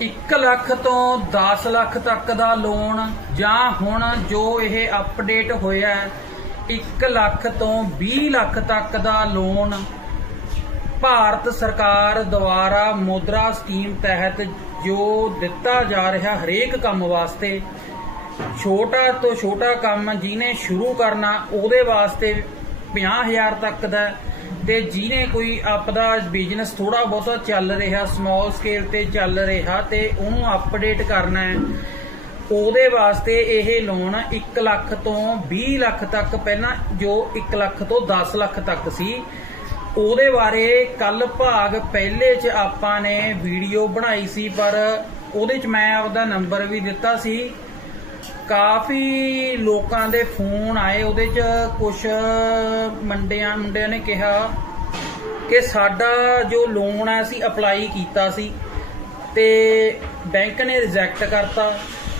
1 ਲੱਖ ਤੋਂ 10 ਲੱਖ ਤੱਕ ਦਾ ਲੋਨ ਜਾਂ ਹੁਣ ਜੋ ਇਹ ਅਪਡੇਟ ਹੋਇਆ ਹੈ 1 ਲੱਖ ਤੋਂ 20 ਲੱਖ ਤੱਕ ਦਾ ਲੋਨ ਭਾਰਤ ਸਰਕਾਰ ਦੁਆਰਾ ਮੁਦਰਾ ਸਕੀਮ ਤਹਿਤ ਜੋ ਦਿੱਤਾ ਜਾ ਰਿਹਾ ਹਰੇਕ ਕੰਮ ਵਾਸਤੇ, ਛੋਟਾ ਤੋਂ ਛੋਟਾ ਕੰਮ ਜਿਹਨੇ ਸ਼ੁਰੂ ਕਰਨਾ, ਉਹਦੇ ਵਾਸਤੇ 50000 ਤੱਕ ਦਾ ਤੇ ਜਿਹਨੇ ਕੋਈ ਆਪਦਾ ਬਿਜ਼ਨਸ ਥੋੜਾ ਬਹੁਤਾ ਚੱਲ ਰਿਹਾ ਸਮਾਲ ਸਕੇਲ ਤੇ ਚੱਲ ਰਿਹਾ ਤੇ ਉਹਨੂੰ ਅਪਡੇਟ ਕਰਨਾ ਹੈ, ਉਹਦੇ ਵਾਸਤੇ ਇਹ ਲੋਨ 1 ਲੱਖ ਤੋਂ 20 ਲੱਖ ਤੱਕ ਪਹਿਲਾਂ ਜੋ 1 ਲੱਖ ਤੋਂ 10 ਲੱਖ ਤੱਕ ਸੀ, ਉਹਦੇ ਬਾਰੇ ਕੱਲ ਭਾਗ ਪਹਿਲੇ ਚ ਆਪਾਂ ਨੇ ਵੀਡੀਓ ਬਣਾਈ ਸੀ, ਪਰ ਉਹਦੇ ਚ ਮੈਂ ਆਪਦਾ ਨੰਬਰ ਵੀ ਦਿੱਤਾ ਸੀ। ਕਾਫੀ ਲੋਕਾਂ ਦੇ ਫੋਨ ਆਏ, ਉਹਦੇ ਚ ਕੁਝ ਮੰਡਿਆਂ ਮੁੰਡਿਆਂ ਨੇ ਕਿਹਾ ਕਿ ਸਾਡਾ ਜੋ ਲੋਨ ਹੈ ਅਸੀਂ ਅਪਲਾਈ ਕੀਤਾ ਸੀ ਤੇ ਬੈਂਕ ਨੇ ਰਿਜੈਕਟ ਕਰਤਾ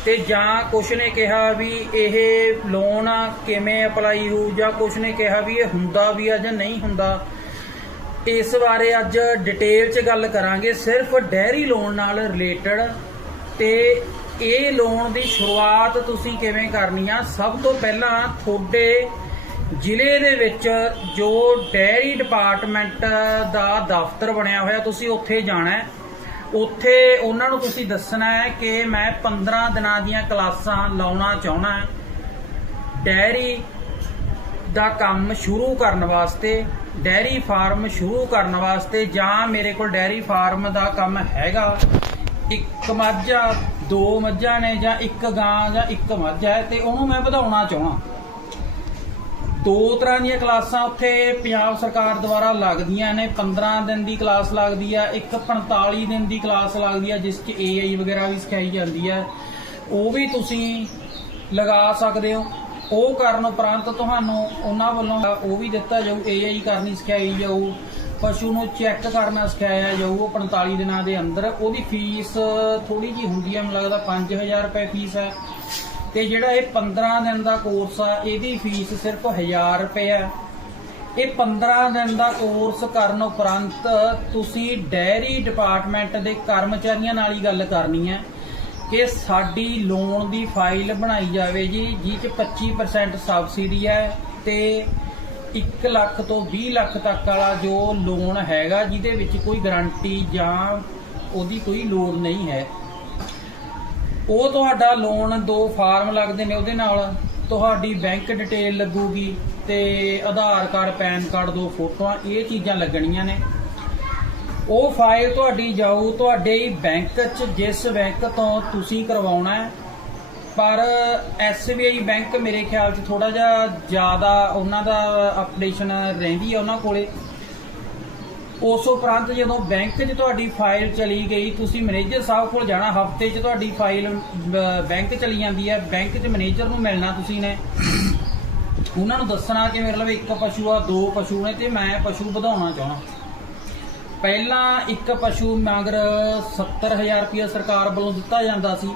ਤੇ ਜਾਂ ਕੁਛ ਨੇ ਕਿਹਾ ਵੀ ਇਹ ਲੋਨ ਕਿਵੇਂ ਅਪਲਾਈ ਹੋਊ ਜਾਂ ਕੁਛ ਨੇ ਕਿਹਾ ਵੀ ਇਹ ਹੁੰਦਾ ਵੀ ਆ ਜਾਂ ਨਹੀਂ ਹੁੰਦਾ। ਇਸ ਬਾਰੇ ਅੱਜ ਡਿਟੇਲ 'ਚ ਗੱਲ ਕਰਾਂਗੇ, ਸਿਰਫ ਡੈਰੀ ਲੋਨ ਨਾਲ ਰਿਲੇਟਡ ਤੇ ਇਹ ਲੋਨ ਦੀ ਸ਼ੁਰੂਆਤ ਤੁਸੀਂ ਕਿਵੇਂ ਕਰਨੀ ਆ? ਸਭ ਤੋਂ ਪਹਿਲਾਂ ਤੁਹਾਡੇ ਜ਼ਿਲ੍ਹੇ ਦੇ ਵਿੱਚ ਜੋ ਡੈਰੀ ਡਿਪਾਰਟਮੈਂਟ ਦਾ ਦਫ਼ਤਰ ਬਣਿਆ ਹੋਇਆ, ਤੁਸੀਂ ਉੱਥੇ ਜਾਣਾ ਹੈ। ਉੱਥੇ ਉਹਨਾਂ ਨੂੰ ਤੁਸੀਂ ਦੱਸਣਾ ਹੈ ਕਿ ਮੈਂ 15 ਦਿਨਾਂ ਦੀਆਂ ਕਲਾਸਾਂ ਲਾਉਣਾ ਚਾਹੁੰਦਾ ਹੈ। ਡੈਰੀ ਦਾ ਕੰਮ ਸ਼ੁਰੂ ਕਰਨ ਵਾਸਤੇ ਡੈਰੀ ਫਾਰਮ ਸ਼ੁਰੂ ਕਰਨ ਵਾਸਤੇ ਜਾਂ ਮੇਰੇ ਕੋਲ ਡੈਰੀ ਫਾਰਮ ਦਾ ਕੰਮ ਹੈਗਾ, ਇੱਕ ਮੱਝ ਦੋ ਮੱਝਾਂ ਨੇ ਜਾਂ ਇੱਕ ਗਾਂ ਜਾਂ ਇੱਕ ਮੱਝ ਹੈ ਤੇ ਉਹਨੂੰ ਮੈਂ ਵਧਾਉਣਾ ਚਾਹਣਾ ਦੋ ਤਰ੍ਹਾਂ ਦੀਆਂ ਕਲਾਸਾਂ ਉੱਥੇ ਪੰਜਾਬ ਸਰਕਾਰ ਦੁਆਰਾ ਲੱਗਦੀਆਂ ਨੇ। 15 ਦਿਨ ਦੀ ਕਲਾਸ ਲੱਗਦੀ ਆ, ਇੱਕ 45 ਦਿਨ ਦੀ ਕਲਾਸ ਲੱਗਦੀ ਆ, ਜਿਸ 'ਚ AI ਵਗੈਰਾ ਵੀ ਸਿਖਾਈ ਜਾਂਦੀ ਹੈ ਉਹ ਵੀ ਤੁਸੀਂ ਲਗਾ ਸਕਦੇ ਹੋ। ਉਹ ਕਰਨ ਉਪਰੰਤ ਤੁਹਾਨੂੰ ਉਹਨਾਂ ਵੱਲੋਂ ਉਹ ਵੀ ਦਿੱਤਾ ਜਾਊ AI ਕਰਨੀ ਸਿਖਾਈ ਜਾਊ। ਪਸ਼ੂ ਨੂੰ ਚੈੱਕ ਕਰਨਾ ਸਿਖਾਇਆ ਜਾਊ ਉਹ 45 ਦਿਨਾਂ ਦੇ ਅੰਦਰ, ਉਹਦੀ ਫੀਸ ਥੋੜੀ ਜੀ ਹੁੰਦੀ ਹੈ, ਮੈਨੂੰ ਲੱਗਦਾ 5000 ਰੁਪਏ ਫੀਸ ਹੈ। ਤੇ ਜਿਹੜਾ ਇਹ 15 ਦਿਨ ਦਾ ਕੋਰਸ ਆ, ਇਹਦੀ ਫੀਸ ਸਿਰਫ 1000 ਰੁਪਏ ਹੈ। ਇਹ 15 ਦਿਨ ਦਾ ਕੋਰਸ ਕਰਨ ਉਪਰੰਤ ਤੁਸੀਂ ਡੈਰੀ ਡਿਪਾਰਟਮੈਂਟ ਦੇ ਕਰਮਚਾਰੀਆਂ ਨਾਲ ਹੀ ਗੱਲ ਕਰਨੀ ਹੈ ਕਿ ਸਾਡੀ ਲੋਨ ਦੀ ਫਾਈਲ ਬਣਾਈ ਜਾਵੇ ਜੀ ਜਿਹ 'ਚ 25% ਸਬਸਿਡੀ ਹੈ ਤੇ 1 ਲੱਖ ਤੋਂ 20 ਲੱਖ ਤੱਕ ਵਾਲਾ ਜੋ ਲੋਨ ਹੈਗਾ, ਜਿਹਦੇ ਵਿੱਚ ਕੋਈ ਗਾਰੰਟੀ ਜਾਂ ਉਹਦੀ ਕੋਈ ਲੋੜ ਨਹੀਂ ਹੈ। ਉਹ ਤੁਹਾਡਾ ਲੋਨ ਦੋ ਫਾਰਮ ਲੱਗਦੇ ਨੇ ਉਹਦੇ ਨਾਲ। ਤੁਹਾਡੀ ਬੈਂਕ ਡਿਟੇਲ ਲੱਗੂਗੀ ਤੇ ਆਧਾਰ ਕਾਰਡ, ਪੈਨ ਕਾਰਡ ਦੋ ਫੋਟੋਆਂ, ਇਹ ਚੀਜ਼ਾਂ ਲੱਗਣੀਆਂ ਨੇ। ਉਹ ਫਾਈਲ ਤੁਹਾਡੀ ਜਾਊ, ਤੁਹਾਡੇ ਬੈਂਕ 'ਚ ਜਿਸ ਬੈਂਕ ਤੋਂ ਤੁਸੀਂ ਕਰਵਾਉਣਾ ਹੈ ਪਰ SBI ਬੈਂਕ ਮੇਰੇ ਖਿਆਲ 'ਚ ਥੋੜਾ ਜਿਹਾ ਜ਼ਿਆਦਾ ਉਹਨਾਂ ਦਾ ਅਪਡੇਸ਼ਨ ਰਹਿੰਦੀ ਹੈ ਉਹਨਾਂ ਕੋਲੇ। ਉਸ ਉਪਰੰਤ ਜਦੋਂ ਬੈਂਕ 'ਚ ਤੁਹਾਡੀ ਫਾਈਲ ਚਲੀ ਗਈ, ਤੁਸੀਂ ਮੈਨੇਜਰ ਸਾਹਿਬ ਕੋਲ ਜਾਣਾ, ਹਫ਼ਤੇ 'ਚ ਤੁਹਾਡੀ ਫਾਈਲ ਬੈਂਕ ਚਲੀ ਜਾਂਦੀ ਹੈ ਬੈਂਕ 'ਚ ਮੈਨੇਜਰ ਨੂੰ ਮਿਲਣਾ ਤੁਸੀਂ ਨੇ। ਉਹਨਾਂ ਨੂੰ ਦੱਸਣਾ ਕਿ ਮੇਰੇ ਲਈ ਇੱਕ ਪਸ਼ੂ ਆ, ਦੋ ਪਸ਼ੂ ਨੇ ਤੇ ਮੈਂ ਪਸ਼ੂ ਵਧਾਉਣਾ ਚਾਹਣਾ ਪਹਿਲਾਂ ਇੱਕ ਪਸ਼ੂ ਮਗਰ 70000 ਰੁਪਏ ਸਰਕਾਰ ਵੱਲੋਂ ਦਿੱਤਾ ਜਾਂਦਾ ਸੀ।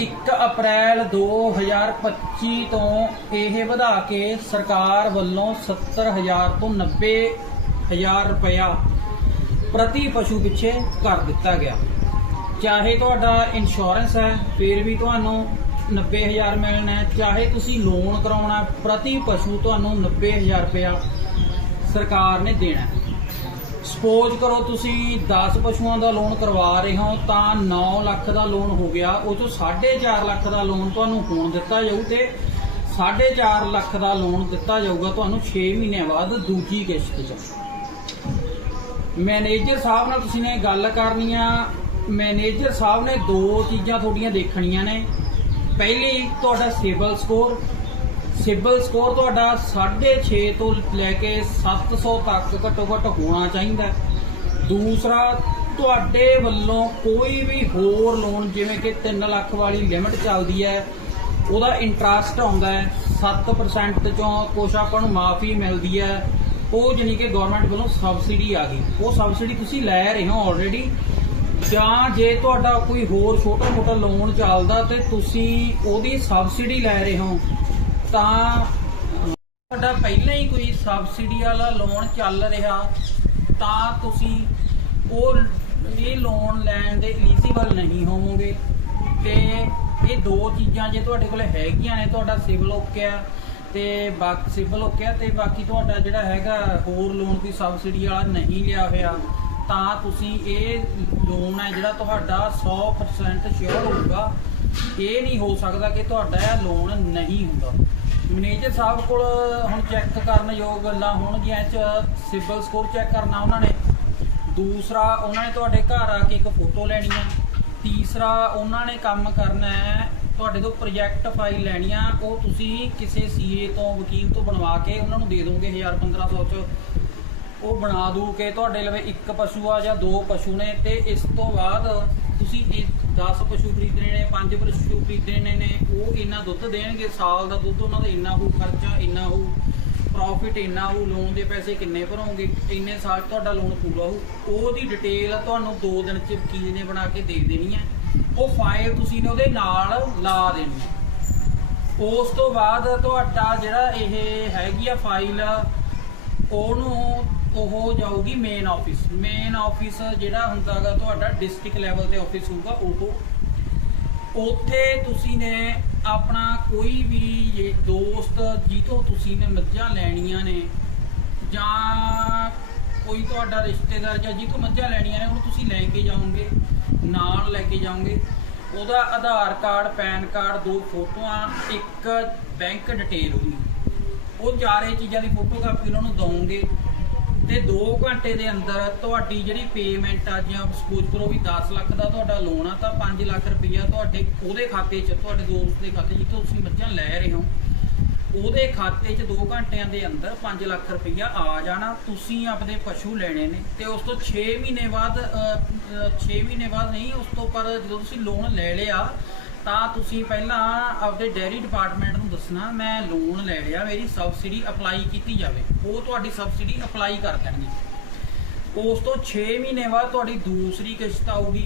1 ਅਪ੍ਰੈਲ 2025 ਤੋਂ ਇਹ ਵਧਾ ਕੇ ਸਰਕਾਰ ਵੱਲੋਂ 70000 ਤੋਂ 90000 ਰੁਪਇਆ ਪ੍ਰਤੀ ਪਸ਼ੂ ਪਿੱਛੇ ਕਰ ਦਿੱਤਾ ਗਿਆ। ਚਾਹੇ ਤੁਹਾਡਾ ਇੰਸ਼ੋਰੈਂਸ ਹੈ, ਫਿਰ ਵੀ ਤੁਹਾਨੂੰ 90000 ਮਿਲਣਾ ਹੈ। ਚਾਹੇ ਤੁਸੀਂ ਲੋਨ ਕਰਾਉਣਾ ਪ੍ਰਤੀ ਪਸ਼ੂ ਤੁਹਾਨੂੰ 90000 ਰੁਪਇਆ ਸਰਕਾਰ ਨੇ ਦੇਣਾ ਹੈ। ਸਪੋਜ਼ ਕਰੋ ਤੁਸੀਂ 10 ਪਸ਼ੂਆਂ ਦਾ ਲੋਨ ਕਰਵਾ ਰਹੇ ਹੋ ਤਾਂ 9 ਲੱਖ ਦਾ ਲੋਨ ਹੋ ਗਿਆ। ਉਹ ਚੋਂ 4.5 ਲੱਖ ਦਾ ਲੋਨ ਤੁਹਾਨੂੰ ਹੋਣ ਦਿੱਤਾ ਜਾਊ ਤੇ 4.5 ਲੱਖ ਦਾ ਲੋਨ ਦਿੱਤਾ ਜਾਊਗਾ ਤੁਹਾਨੂੰ 6 ਮਹੀਨਿਆਂ ਬਾਅਦ ਦੂਜੀ ਕਿਸ਼ਤ 'ਚ। ਮੈਨੇਜਰ ਸਾਹਿਬ ਨਾਲ ਤੁਸੀਂ ਨੇ ਗੱਲ ਕਰਨੀ ਆ। ਮੈਨੇਜਰ ਸਾਹਿਬ ਨੇ ਦੋ ਚੀਜ਼ਾਂ ਤੁਹਾਡੀਆਂ ਦੇਖਣੀਆਂ ਨੇ। ਪਹਿਲੀ, ਤੁਹਾਡਾ ਸਿਬਲ ਸਕੋਰ। ਸਿਬਲ ਸਕੋਰ ਤੁਹਾਡਾ 6.5 ਤੋਂ ਲੈ ਕੇ 700 ਤੱਕ ਘੱਟੋ ਘੱਟ ਹੋਣਾ ਚਾਹੀਦਾ ਦੂਸਰਾ, ਤੁਹਾਡੇ ਵੱਲੋਂ ਕੋਈ ਵੀ ਹੋਰ ਲੋਨ ਜਿਵੇਂ ਕਿ 3 ਲੱਖ ਵਾਲੀ ਲਿਮਟ ਚੱਲਦੀ ਹੈ, ਉਹਦਾ ਇੰਟਰਸਟ ਆਉਂਦਾ ਹੈ 7% ਚੋਂ ਕੁਛ ਆਪਾਂ ਨੂੰ ਮਾਫੀ ਮਿਲਦੀ ਹੈ। ਉਹ ਜਾਨੀ ਕਿ ਗਵਰਨਮੈਂਟ ਵੱਲੋਂ ਸਬਸਿਡੀ ਆ ਗਈ। ਉਹ ਸਬਸਿਡੀ ਤੁਸੀਂ ਲੈ ਰਹੇ ਹੋ ਆਲਰੇਡੀ ਜਾਂ ਜੇ ਤੁਹਾਡਾ ਕੋਈ ਹੋਰ ਛੋਟਾ ਮੋਟਾ ਲੋਨ ਚੱਲਦਾ ਤੇ ਤੁਸੀਂ ਉਹਦੀ ਸਬਸਿਡੀ ਲੈ ਰਹੇ ਹੋ ਤਾਂ ਤੁਹਾਡਾ ਪਹਿਲਾਂ ਹੀ ਕੋਈ ਸਬਸਿਡੀ ਵਾਲਾ ਲੋਨ ਚੱਲ ਰਿਹਾ, ਤਾਂ ਤੁਸੀਂ ਉਹ, ਇਹ ਲੋਨ ਲੈਣ ਦੇ ਐਲੀਜੀਬਲ ਨਹੀਂ ਹੋਵੋਗੇ। ਤੇ ਇਹ ਦੋ ਚੀਜ਼ਾਂ ਜੇ ਤੁਹਾਡੇ ਕੋਲ ਹੈਗੀਆਂ ਨੇ, ਤੁਹਾਡਾ ਸਿਵਲ ਓਕੇ ਆ ਤੇ ਬਾਕੀ ਸਿਵਲ ਓਕੇ ਆ ਤੇ ਬਾਕੀ ਤੁਹਾਡਾ ਜਿਹੜਾ ਹੈਗਾ ਹੋਰ ਲੋਨ ਕੋਈ ਸਬਸਿਡੀ ਵਾਲਾ ਨਹੀਂ ਲਿਆ ਹੋਇਆ, ਤਾਂ ਤੁਸੀਂ ਇਹ ਲੋਨ ਹੈ ਜਿਹੜਾ ਤੁਹਾਡਾ 100% ਸ਼ੋਰ ਹੋਊਗਾ। ਇਹ ਨਹੀਂ ਹੋ ਸਕਦਾ ਕਿ ਤੁਹਾਡਾ ਇਹ ਲੋਨ ਨਹੀਂ ਹੁੰਦਾ। ਮੈਨੇਜਰ ਸਾਹਿਬ ਕੋਲ ਹੁਣ ਚੈੱਕ ਕਰਨ ਯੋਗ ਗੱਲਾਂ ਹੋਣਗੀਆਂ, ਇਹ ਚ ਸਿਵਲ ਸਕੋਰ ਚੈੱਕ ਕਰਨਾ ਉਹਨਾਂ ਨੇ। ਦੂਸਰਾ, ਉਹਨਾਂ ਨੇ ਤੁਹਾਡੇ ਘਰ ਆ ਕੇ ਇੱਕ ਫੋਟੋ ਲੈਣੀ ਹੈ ਤੀਸਰਾ, ਉਹਨਾਂ ਨੇ ਕੰਮ ਕਰਨਾ ਹੈ, ਤੁਹਾਡੇ ਤੋਂ ਪ੍ਰੋਜੈਕਟ ਫਾਈਲ ਲੈਣੀ ਆ, ਉਹ ਤੁਸੀਂ ਕਿਸੇ ਸੀਏ ਤੋਂ, ਵਕੀਲ ਤੋਂ ਬਣਵਾ ਕੇ ਉਹਨਾਂ ਨੂੰ ਦੇ ਦੋਗੇ 1000 1500 ਚ। ਉਹ ਬਣਾ ਦੂ ਕਿ ਤੁਹਾਡੇ ਲਵੇ ਇੱਕ ਪਸ਼ੂ ਆ ਜਾਂ ਦੋ ਪਸ਼ੂ ਨੇ ਤੇ ਇਸ ਤੋਂ ਬਾਅਦ ਤੁਸੀਂ ਇਹ 10 ਪਸ਼ੂ ਖਰੀਦਣੇ ਨੇ 5 ਪਸ਼ੂ ਖਰੀਦਣੇ ਨੇ, ਉਹ ਇੰਨਾ ਦੁੱਧ ਦੇਣਗੇ, ਸਾਲ ਦਾ ਦੁੱਧ ਉਹਨਾਂ ਦਾ ਇੰਨਾ ਹੋਊ, ਖਰਚਾ ਇੰਨਾ ਹੋਊ ਪ੍ਰੋਫਿਟ ਇੰਨਾ ਹੋਊ ਲੋਨ ਦੇ ਪੈਸੇ ਕਿੰਨੇ ਭਰੋਗੇ, ਇੰਨੇ ਸਾਲ ਤੁਹਾਡਾ ਲੋਨ ਪੂਰਾ ਹੋਊ। ਉਹਦੀ ਡਿਟੇਲ ਤੁਹਾਨੂੰ 2 ਦਿਨ ਚ ਵਕੀਲ ਨੇ ਬਣਾ ਕੇ ਦੇ ਦੇਣੀ ਹੈ। ਉਹ ਫਾਈਲ ਤੁਸੀਂ ਨੇ ਉਹਦੇ ਨਾਲ ਲਾ ਦੇਣੀ ਹੈ। ਉਸ ਤੋਂ ਬਾਅਦ ਤੁਹਾਡਾ ਜਿਹੜਾ ਇਹ ਹੈਗੀ ਆ ਫਾਈਲ ਉਹਨੂੰ ਉਹ ਜਾਊਗੀ ਮੇਨ ਆਫਿਸ ਮੇਨ ਆਫਿਸ ਜਿਹੜਾ ਹੁੰਦਾਗਾ ਤੁਹਾਡਾ ਡਿਸਟ੍ਰਿਕਟ ਲੈਵਲ ਤੇ ਆਫਿਸ ਹੋਊਗਾ ਉਹ। ਉੱਥੇ ਤੁਸੀਂ ਨੇ ਆਪਣਾ ਕੋਈ ਵੀ ਇਹ ਦੋਸਤ ਜਿਹਤੋਂ ਤੁਸੀਂ ਨੇ ਮੱਝਾਂ ਲੈਣੀਆਂ ਨੇ ਜਾਂ ਕੋਈ ਤੁਹਾਡਾ ਰਿਸ਼ਤੇਦਾਰ ਜਾਂ ਜਿਹਤੋਂ ਮੱਝਾਂ ਲੈਣੀਆਂ ਨੇ, ਉਹਨੂੰ ਤੁਸੀਂ ਲੈ ਕੇ ਜਾਓਗੇ, ਨਾਲ ਲੈ ਕੇ ਜਾਓਗੇ। ਉਹਦਾ ਆਧਾਰ ਕਾਰਡ, ਪੈਨ ਕਾਰਡ, ਦੋ ਫੋਟੋਆਂ, ਇੱਕ ਬੈਂਕ ਡਿਟੇਲ ਹੋਊਗੀ ਉਹ ਚਾਰੇ ਚੀਜ਼ਾਂ ਦੀ ਫੋਟੋ ਕਾਪੀ ਉਹਨਾਂ ਨੂੰ ਦਵੋਗੇ ਤੇ 2 ਘੰਟੇ ਦੇ ਅੰਦਰ ਤੁਹਾਡੀ ਜਿਹੜੀ ਪੇਮੈਂਟ ਆ ਜਾਂ ਸਪੋਜ਼ ਕਰੋ ਵੀ 10 ਲੱਖ ਦਾ ਤੁਹਾਡਾ ਲੋਨ ਆ, ਤਾਂ 5 ਲੱਖ ਰੁਪਈਆ ਤੁਹਾਡੇ ਉਹਦੇ ਖਾਤੇ 'ਚ, ਤੁਹਾਡੇ ਦੋਸਤ ਦੇ ਖਾਤੇ ਜਿੱਥੋਂ ਤੁਸੀਂ ਮੱਝਾਂ ਲੈ ਰਹੇ ਹੋ, ਉਹਦੇ ਖਾਤੇ 'ਚ 2 ਘੰਟਿਆਂ ਦੇ ਅੰਦਰ 5 ਲੱਖ ਰੁਪਈਆ ਆ ਜਾਣਾ, ਤੁਸੀਂ ਆਪਦੇ ਪਸ਼ੂ ਲੈਣੇ ਨੇ, ਤੇ ਉਸ ਤੋਂ 6 ਮਹੀਨੇ ਬਾਅਦ 6 ਮਹੀਨੇ ਬਾਅਦ ਨਹੀਂ, ਉਸ ਤੋਂ ਪਰ ਜਦੋਂ ਤੁਸੀਂ ਲੋਨ ਲੈ ਲਿਆ ਤਾਂ ਤੁਸੀਂ ਪਹਿਲਾਂ ਆਪਦੇ ਡੈਰੀ ਡਿਪਾਰਟਮੈਂਟ ਨੂੰ ਦੱਸਣਾ, ਮੈਂ ਲੋਨ ਲੈ ਲਿਆ ਮੇਰੀ ਸਬਸਿਡੀ ਅਪਲਾਈ ਕੀਤੀ ਜਾਵੇ। ਉਹ ਤੁਹਾਡੀ ਸਬਸਿਡੀ ਅਪਲਾਈ ਕਰ ਦੇਣਗੇ। ਉਸ ਤੋਂ 6 ਮਹੀਨੇ ਬਾਅਦ ਤੁਹਾਡੀ ਦੂਸਰੀ ਕਿਸ਼ਤ ਆਊਗੀ।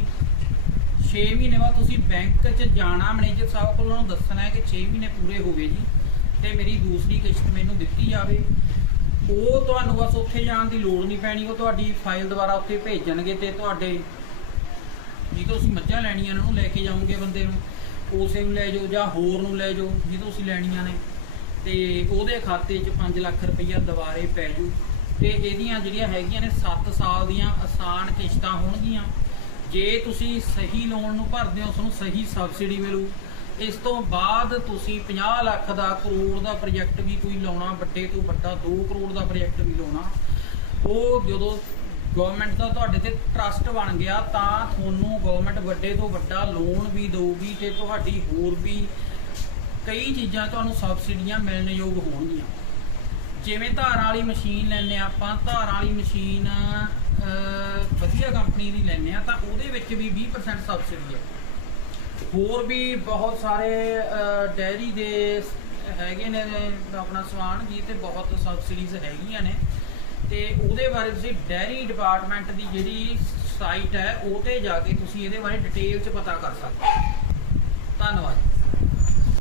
6 ਮਹੀਨੇ ਬਾਅਦ ਤੁਸੀਂ ਬੈਂਕ 'ਚ ਜਾਣਾ ਮੈਨੇਜਰ ਸਾਹਿਬ ਕੋਲ ਉਹਨਾਂ ਨੂੰ ਦੱਸਣਾ ਹੈ ਕਿ 6 ਮਹੀਨੇ ਪੂਰੇ ਹੋ ਗਏ ਜੀ ਤੇ ਮੇਰੀ ਦੂਸਰੀ ਕਿਸ਼ਤ ਮੈਨੂੰ ਦਿੱਤੀ ਜਾਵੇ। ਉਹ ਤੁਹਾਨੂੰ ਬਸ ਉੱਥੇ ਜਾਣ ਦੀ ਲੋੜ ਨਹੀਂ ਪੈਣੀ, ਉਹ ਤੁਹਾਡੀ ਫਾਈਲ ਦੁਬਾਰਾ ਉੱਥੇ ਭੇਜਣਗੇ ਤੇ ਤੁਹਾਡੇ ਜਦੋਂ ਤੁਸੀਂ ਮੱਝਾਂ ਲੈਣੀਆਂ ਨੇ ਨੂੰ ਲੈ ਕੇ ਜਾਓਗੇ ਬੰਦੇ ਨੂੰ। ਉਸੇ ਨੂੰ ਲੈ ਜਾਓ ਜਾਂ ਹੋਰ ਨੂੰ ਲੈ ਜਾਓ ਜਦੋਂ ਤੁਸੀਂ ਲੈਣੀਆਂ ਨੇ। ਤੇ ਉਹਦੇ ਖਾਤੇ 'ਚ 5 ਲੱਖ ਰੁਪਈਆ ਦੁਬਾਰੇ ਪੈ ਜੂ। ਤੇ ਇਹਦੀਆਂ ਜਿਹੜੀਆਂ ਹੈਗੀਆਂ ਨੇ 7 ਸਾਲ ਦੀਆਂ ਆਸਾਨ ਕਿਸ਼ਤਾਂ ਹੋਣਗੀਆਂ। ਜੇ ਤੁਸੀਂ ਸਹੀ ਲੋਨ ਨੂੰ ਭਰਦੇ ਹੋ, ਤੁਹਾਨੂੰ ਸਹੀ ਸਬਸਿਡੀ ਮਿਲੂ। ਇਸ ਤੋਂ ਬਾਅਦ ਤੁਸੀਂ 50 ਲੱਖ ਦਾ ਕਰੋੜ ਦਾ ਪ੍ਰੋਜੈਕਟ ਵੀ ਕੋਈ ਲਾਉਣਾ, ਵੱਡੇ ਤੋਂ ਵੱਡਾ 2 ਕਰੋੜ ਦਾ ਪ੍ਰੋਜੈਕਟ ਵੀ ਲਾਉਣਾ। ਉਹ ਜਦੋਂ ਗਵਰਨਮੈਂਟ ਦਾ ਤੁਹਾਡੇ ਤੇ ਟਰਸਟ ਬਣ ਗਿਆ, ਤਾਂ ਤੁਹਾਨੂੰ ਗਵਰਨਮੈਂਟ ਵੱਡੇ ਤੋਂ ਵੱਡਾ ਲੋਨ ਵੀ ਦੇਊਗੀ ਤੇ ਤੁਹਾਡੀ ਹੋਰ ਵੀ ਕਈ ਚੀਜ਼ਾਂ ਤੁਹਾਨੂੰ ਸਬਸਿਡੀਆਂ ਮਿਲਣ ਯੋਗ ਹੋਣਗੀਆਂ। ਜਿਵੇਂ ਧਾਰਾਂ ਵਾਲੀ ਮਸ਼ੀਨ ਲੈਣੇ ਆਪਾਂ, ਧਾਰਾਂ ਵਾਲੀ ਮਸ਼ੀਨ ਵਧੀਆ ਕੰਪਨੀ ਦੀ ਲੈਣੇ ਆ ਤਾਂ ਉਹਦੇ ਵਿੱਚ ਵੀ 20% ਸਬਸਿਡੀ ਹੈ। ਹੋਰ ਵੀ ਬਹੁਤ ਸਾਰੇ ਡੈਰੀ ਦੇ ਹੈਗੇ ਨੇ ਆਪਣਾ ਸਮਾਨ ਜੀ ਤੇ ਬਹੁਤ ਸਬਸਿਡੀਜ਼ ਹੈਗੀਆਂ ਨੇ। ਤੇ ਉਹਦੇ ਬਾਰੇ ਤੁਸੀਂ ਡੈਰੀ ਡਿਪਾਰਟਮੈਂਟ ਦੀ ਜਿਹੜੀ ਸਾਈਟ ਹੈ, ਉਹ ਤੇ ਜਾ ਕੇ ਤੁਸੀਂ ਇਹਦੇ ਬਾਰੇ ਡਿਟੇਲ ਚ ਪਤਾ ਕਰ ਸਕਦੇ ਹੋ। ਧੰਨਵਾਦ।